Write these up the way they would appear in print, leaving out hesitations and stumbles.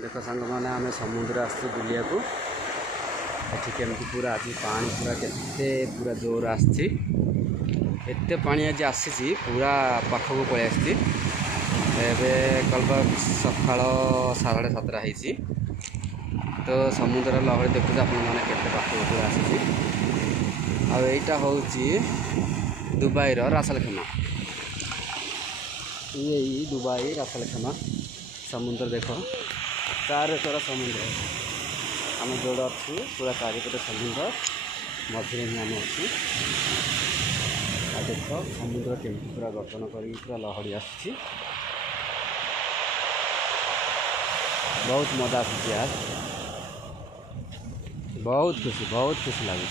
देख सांग मैंने आम समुद्र आसु बुलिया को एठी केमती पूरा आज पानी पूरा केते पूरा जोर आसती पानी आज आसी पूरा पाखक पलि आसी कल सका 7:30 होती तो समुद्र लहरी देखुचे आप पाखक पूरा आसी आईटा हूँ दुबई रासलखेमा ये दुबई रासलखेमा समुद्र देख चार तोरा समुद्र आम जोड़ अच्छु पूरा चारिपटे समुद्र मझे आम अच्छी देख समुद्र केमती पूरा गठन कर पूरा लहड़ी आसी बहुत मजा आस यार बहुत खुशी लगे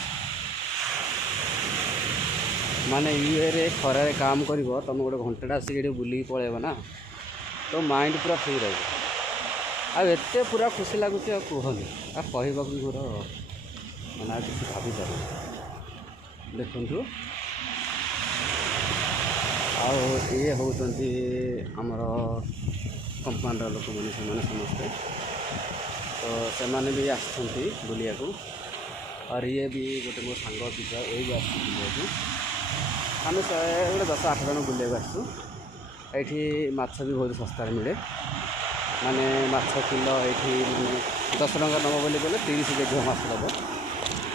माने ये खरारे काम कर तुम गोटे घंटा आसिक बुलिक पलैब ना तो माइंड पूरा फ्री रही आते पूरा खुशी लगुच कहनी आ कहवाक भी मोर मैंने किसी भाभी पार देखु ये होती आमर कंपानीर लोक मैंने समस्ते तो से भी आसुँच बुलिया को और ये भी गोटे मो सांग पिता ये भी आसुँ आम गोटे 10-8 जन बुलिया आसू ये माछ भी बहुत सस्तार मिले माने माछ किलो ये माने 10 टଙ୍କା नब बोली गले 30 केजी माछ दब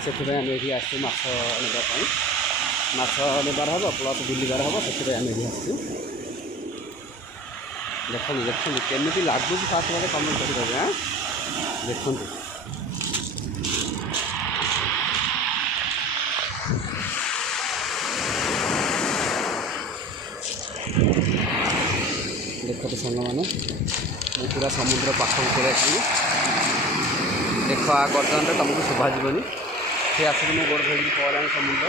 से आम ये आसू माछ नापी माछ नेबार हम प्लस बुलबार हम से आम ये आसू देखते केमी लगुच फास्ट बार कमेंट करेंगे हाँ देखु देखते सांग मैंने मैं पूरा समुद्र पाखक पड़े देख आ गर्दन तुमको शुभाजन सी आसिक मो गोड़ धोक पड़ा समुद्र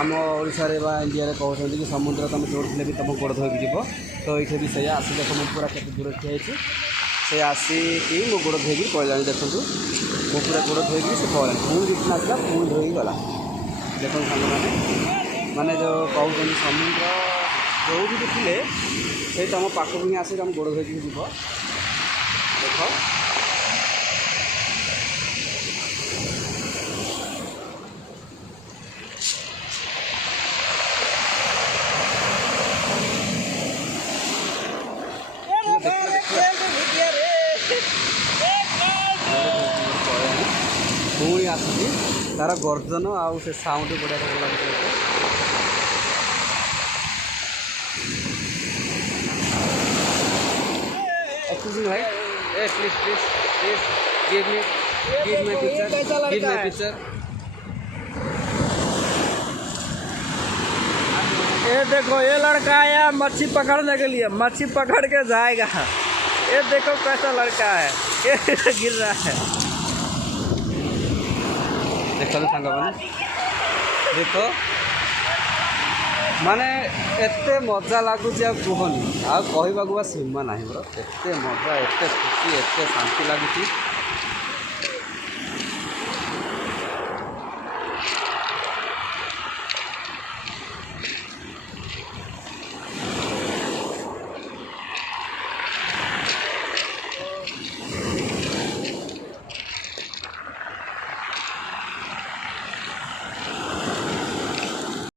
आम ओडिशा इंडिया कहते कि समुद्र तुम जोड़े भी तुम गोड़ धोक जीव तो ये भी सही आसी देख मुझे पूरा केते दूर ठिया से आसिकी मो गोड़ धोक पड़ा देखूँ मो पूरा गोड़ धोक से पड़ा पुणी रिटर्न आसला पुणी धोक गला देखो सांग मैंने जो कहते समुद्र जो भी थे से तुम पाखक ही आसिक आम गोड़ धोक जीव देख पुणी आसी तार गर्जन आउ से साउंड बढ़िया लगे एक्सक्यूज मी भाई ए प्लीज गिव माय पिक्चर ये देखो ये लड़का आया मच्छी पकड़ने के लिए मच्छी पकड़ के जाएगा ये देखो कैसा लड़का है ये गिर रहा है देख सांग मैंने देख माने एते मजा लगुच कहनी आ कहवाक सीमा ना मोर एते मजा एते खुशी एते शांति लगुच